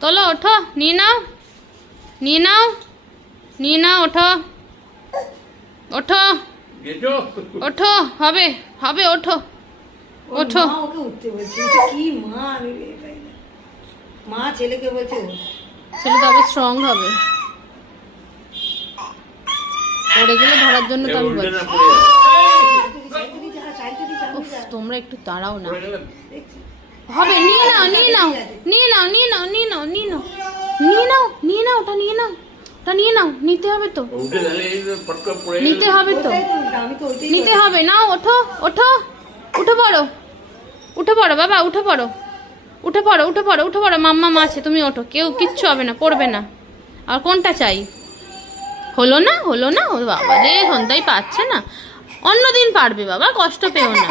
তোলো, ওঠো, নিয়ে নাও, নিয়ে নাও, নিয়ে নাও, ওঠো, ওঠো, ওঠো, হবে, হবে, ওঠো, ওঠো। ওকে উঠতে বলছি, কি মা, আমি মা ছেলেকে বলছে ছেলে তবে স্ট্রং হবে, পড়ে গেলে ধরার জন্য তো আমি বলছি। উফ, তোমরা একটু দাঁড়াও না, হবে, নিয়ে নাও, নিয়ে নাও, নিয়ে নাও, নিয়ে নাও, নিয়ে নাও, নিয়ে নাও, নিয়ে নাও, নিয়ে নাও, ওটা নিয়ে নাও, ওটা নিয়ে নাও, নিতে হবে তো, নিতে হবে তো, নিতে হবে, নাও, ওঠো, ওঠো, উঠে পড়ো, উঠে পড়ো বাবা, উঠে পড়ো, উঠে পড়ো, উঠে পড়ো, উঠে পড়ো, মাম্মা আছে, তুমি ওঠো, কেউ কিচ্ছু হবে না, পড়বে না। আর কোনটা চাই? হলো না, হলো না, ও বাবা রে, সন্ধ্যায় পাচ্ছে না, অন্যদিন পারবে বাবা, কষ্ট পেও না।